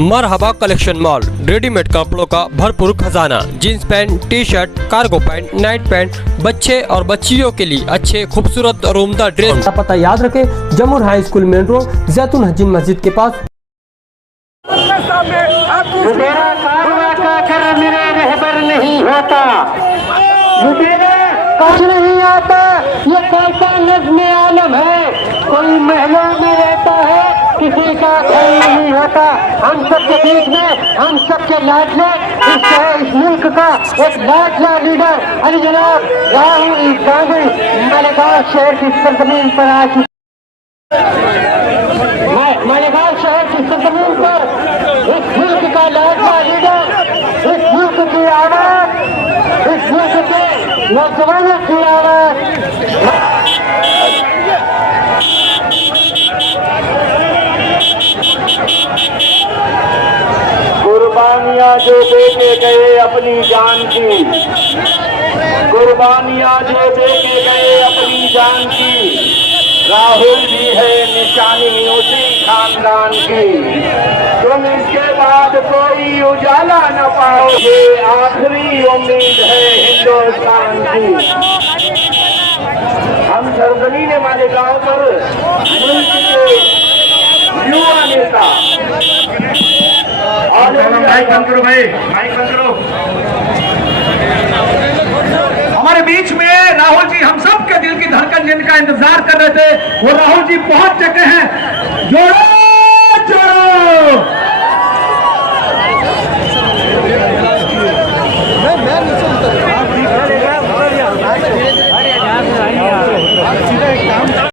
मरहबा collection mall, readymade कपड़ों का भरपूर खजाना, jeans pant, T shirt, cargo pant, night pant, बच्चे और बच्चियों के लिए अच्छे खूबसूरत और उम्दा ड्रेस। पता याद रखें, जमुर हाई स्कूल मेन रोड, जैतून हजीन मस्जिद के पास। नहीं होता, कुछ नहीं आता, ये कैसा नज़्म आलम है। कोई महलों में रहता है, किसी का ख्याल नहीं होता। हम सबके बीच में हम सबके लाडले इस मुल्क का एक लाडला लीडर अली जनाब राहुल गांधी मालेगांव शहर की सरजमीन पर आ चुके। मालेगांव शहर की सरजमीन पर इस मुल्क का लाडला लीडर, इस मुल्क की आवाज, इस मुल्क के नौजवानों की आवाज। कुर्बानियां जो देके गए अपनी जान की, कुर्बानियां जो देके गए अपनी जान की, राहुल भी है निशानी उसी खानदान की। तुम इसके बाद कोई उजाला न पाओगे, आखिरी उम्मीद है हिंदुस्तान की। हम सरजमीन मालेगांव पर मुल्क के युवा नेता माइक बंद करो भाई, माइक बंद करो। हमारे बीच में राहुल जी, हम सब के दिल की धड़कन जिनका इंतजार कर रहे थे, वो राहुल जी पहुंच चुके हैं। जोड़ो